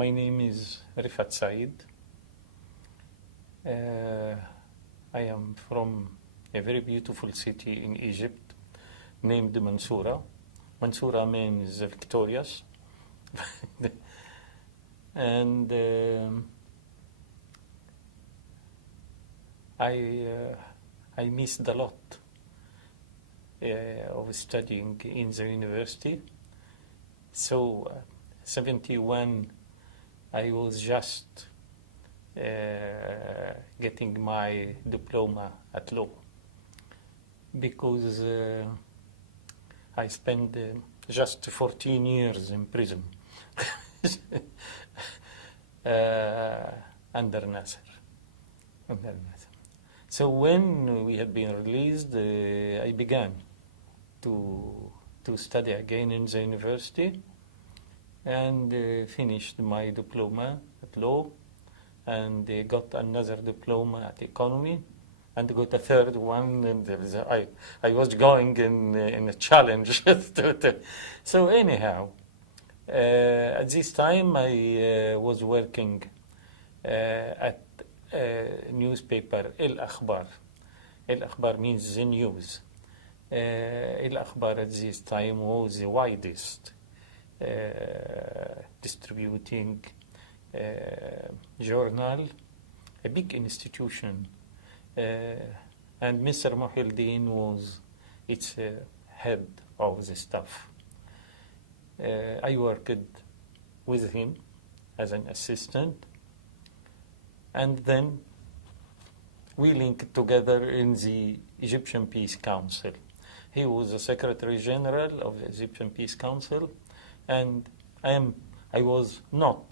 My name is Rifaat. I am from a very beautiful city in Egypt named Mansoura. Mansoura means victorious. And I missed a lot of studying in the university. So, 71, I was just getting my diploma at law because I spent just 14 years in prison under Nasser. So when we had been released, I began to study again in the university and finished my diploma at law and got another diploma at economy and got a third one, and I was going in a challenge. So anyhow, at this time I was working at newspaper El-Akhbar. El-Akhbar means the news. El-Akhbar at this time was the widest distributing journal, a big institution, and Mr. Muhyiddin was its head of the staff. I worked with him as an assistant, and then we linked together in the Egyptian Peace Council. He was the Secretary General of the Egyptian Peace Council, and I was not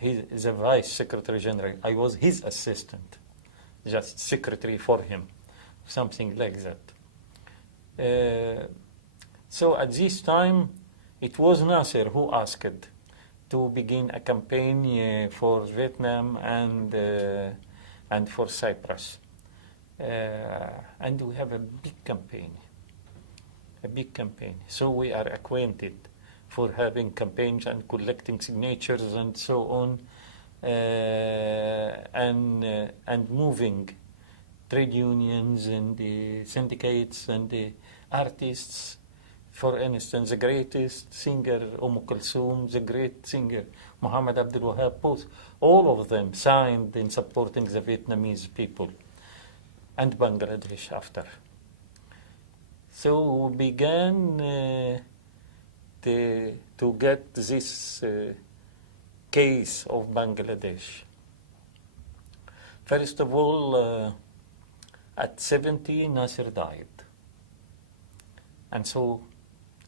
the Vice Secretary General. I was his assistant, just secretary for him, something like that. So at this time, it was Nasser who asked to begin a campaign for Vietnam and for Cyprus. And we have a big campaign. So we are acquainted for having campaigns and collecting signatures and so on, and moving trade unions and the syndicates and the artists. For instance, the greatest singer, Kulthum, the great singer, Mohamed both, all of them signed in supporting the Vietnamese people and Bangladesh after. So we began to get this case of Bangladesh. First of all, at 70, Nasser died. And so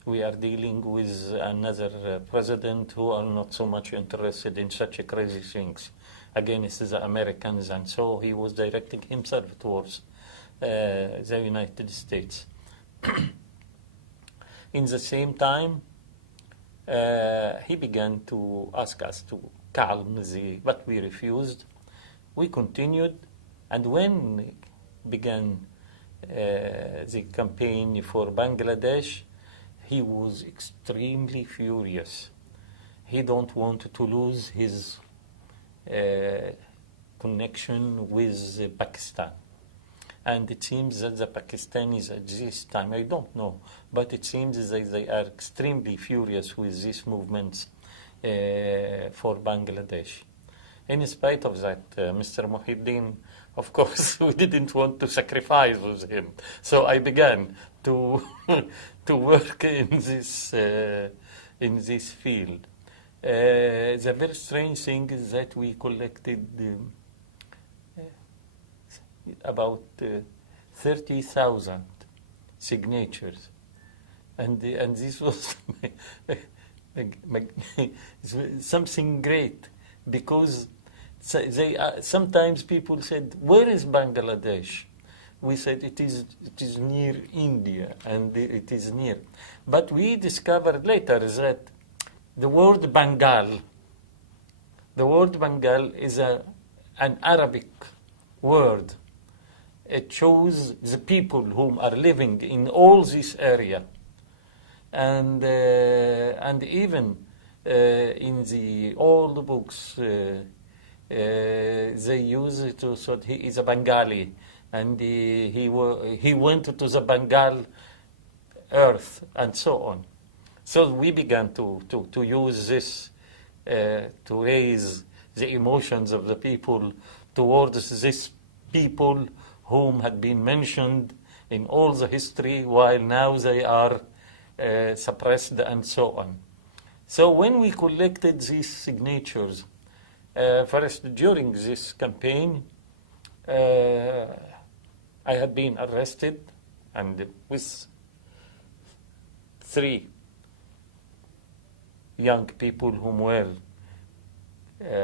we are dealing with another president who are not so much interested in such crazy things against the Americans, and so he was directing himself towards the United States. In the same time, he began to ask us to calm but we refused. We continued, and when began the campaign for Bangladesh, he was extremely furious. He don't want to lose his connection with Pakistan. And it seems that the Pakistanis at this time, I don't know, but it seems that they are extremely furious with these movements for Bangladesh. In spite of that, Mr. Muhyiddin, of course, we didn't want to sacrifice with him. So I began to work in this field. The very strange thing is that we collected about 30,000 signatures, and this was something great, because sometimes people said, "Where is Bangladesh?" We said it is near India, and it is near. But we discovered later that the word Bengal is an Arabic word. It shows the people whom are living in all this area, and even in all the books, they use it to so he is a Bengali, and he went to the Bengal earth, and so on. So we began to use this to raise the emotions of the people towards this people whom had been mentioned in all the history, while now they are suppressed and so on. So when we collected these signatures, first during this campaign, I had been arrested, and with 3 young people whom were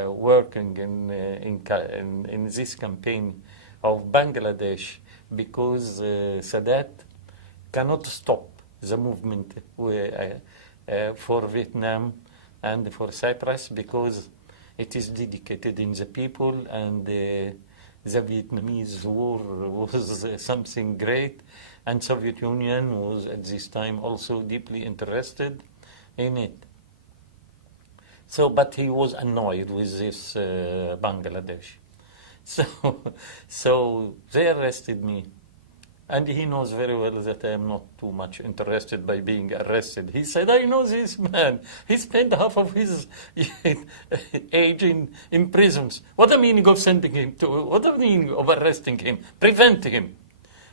working in this campaign of Bangladesh, because Sadat cannot stop the movement for Vietnam and for Cyprus, because it is dedicated in the people, and the Vietnamese war was something great, and Soviet Union was at this time also deeply interested in it. So, but he was annoyed with this Bangladesh. So they arrested me. And he knows very well that I am not too much interested by being arrested. He said, I know this man. He spent half of his age in prisons. What the meaning of sending him to, what the meaning of arresting him? Prevent him.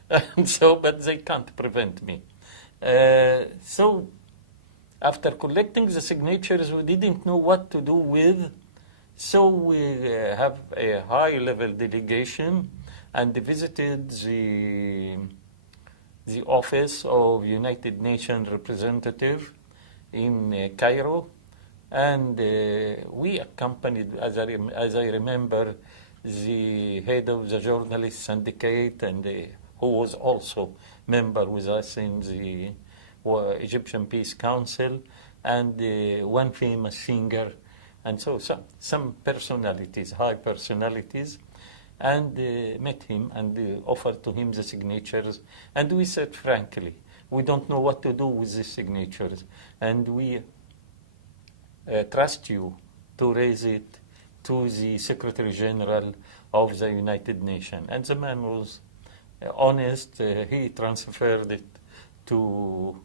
And so, but they can't prevent me. So after collecting the signatures, we didn't know what to do with. So we have a high-level delegation and visited the office of United Nations representative in Cairo, and we accompanied, as I remember, the head of the journalist syndicate, and who was also member with us in the Egyptian Peace Council, and one famous singer, and so some personalities, high personalities, and met him and offered to him the signatures. And we said frankly, we don't know what to do with these signatures, and we trust you to raise it to the Secretary General of the United Nations. And the man was honest. He transferred it to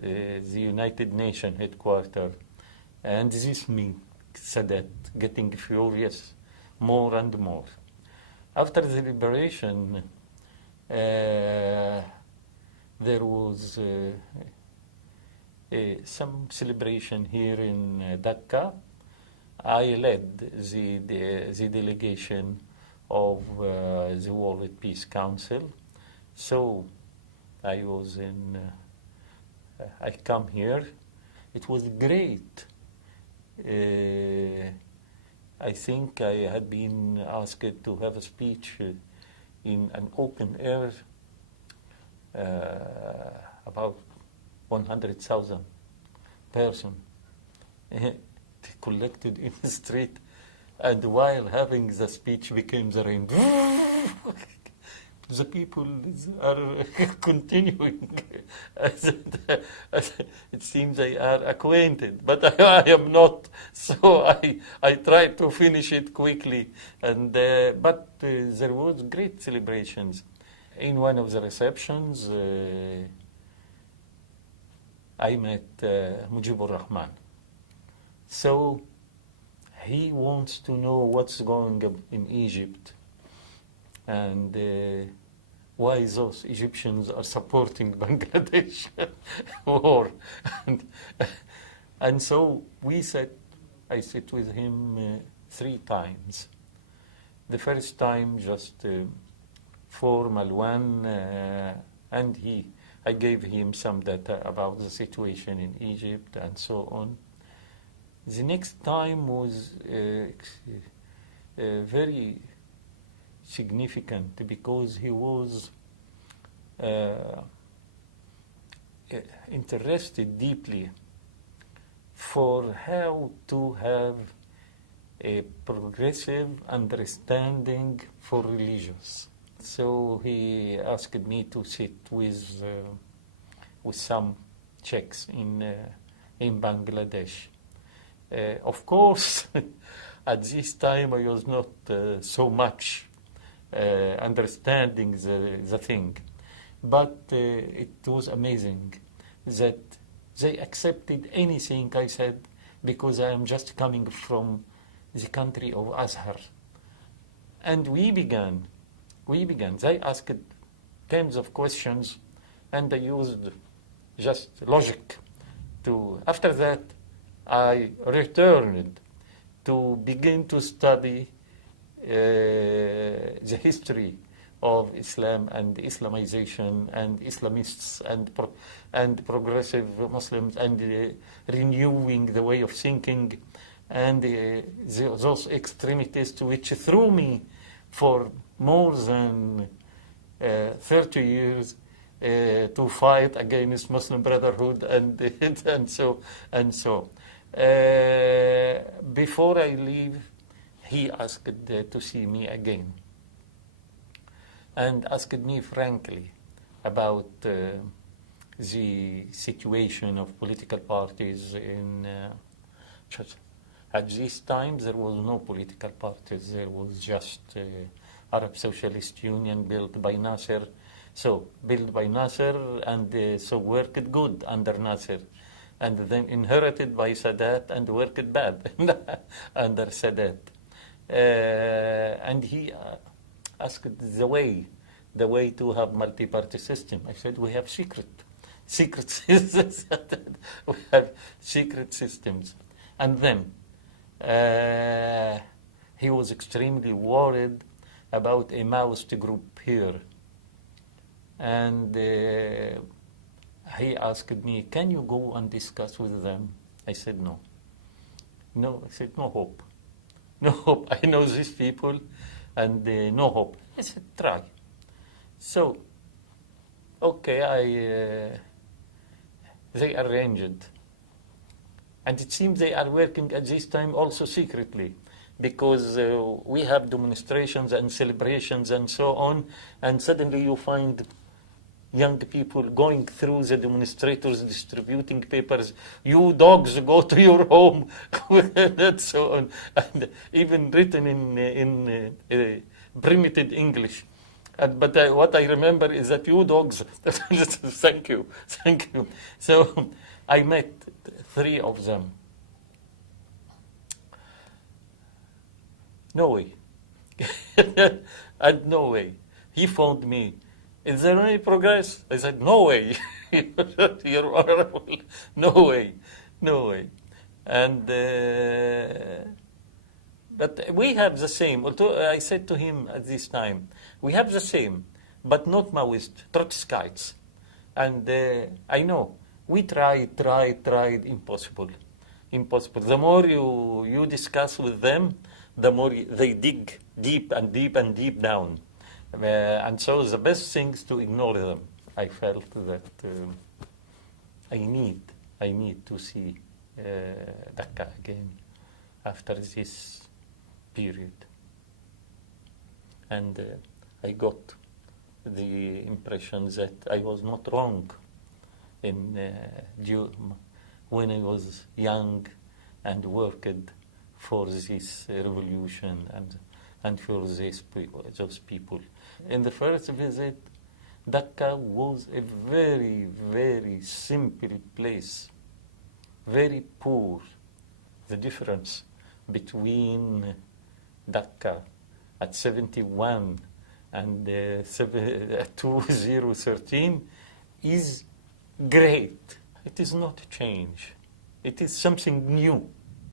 the United Nations headquarters. And this means Sadat getting furious more and more. After the liberation, there was some celebration here in Dhaka. I led the delegation of the World Peace Council. So I come here. It was great. I think I had been asked to have a speech in an open air, about 100,000 persons collected in the street, and while having the speech became the rain. The people are continuing. It seems they are acquainted, but I am not. So I try to finish it quickly. And but there was great celebrations. In one of the receptions, I met Mujibur Rahman. So he wants to know what's going on in Egypt, and why those Egyptians are supporting Bangladesh war. And so I sit with him 3 times. The first time just formal one, and I gave him some data about the situation in Egypt and so on. The next time was very significant, because he was interested deeply for how to have a progressive understanding for religions. So he asked me to sit with some Czechs in Bangladesh. Of course, at this time I was not so much understanding the thing, but it was amazing that they accepted anything I said, because I am just coming from the country of Azhar. And we began. They asked tens of questions, and I used just logic to. After that, I returned to begin to study the history of Islam and Islamization and Islamists and progressive Muslims, and renewing the way of thinking, and those extremists which threw me for more than 30 years to fight against Muslim Brotherhood and so. Before I leave, he asked to see me again, and asked me frankly about the situation of political parties in Church. At this time, there was no political parties. There was just Arab Socialist Union built by Nasser. So, built by Nasser, and so worked good under Nasser. And then inherited by Sadat and worked bad under Sadat. And he asked the way to have multi-party system. I said, we have secret systems. We have secret systems. And then he was extremely worried about a Maoist group here. And he asked me, can you go and discuss with them? I said, no. No, I said, no hope. No hope. I know these people, and no hope. I said, try. So, okay, they arranged. And it seems they are working at this time also secretly, because we have demonstrations and celebrations and so on, and suddenly you find young people going through the demonstrators, distributing papers. You dogs, go to your home, and so on, and even written in primitive English. But what I remember is that you dogs, thank you. So I met 3 of them. No way. And no way. He phoned me. Is there any progress? I said, no way. You're honorable. No way. And but we have the same. Although I said to him at this time, we have the same, but not Maoist, Trotskyites. And I know, we tried, impossible. The more you discuss with them, the more they dig deep down. And so the best thing is to ignore them. I felt that I need to see Dhaka again after this period. And I got the impression that I was not wrong in when I was young and worked for this revolution and for those people. In the first visit, Dhaka was a very, very simple place, very poor. The difference between Dhaka at 71 and 2013 is great. It is not a change. It is something new.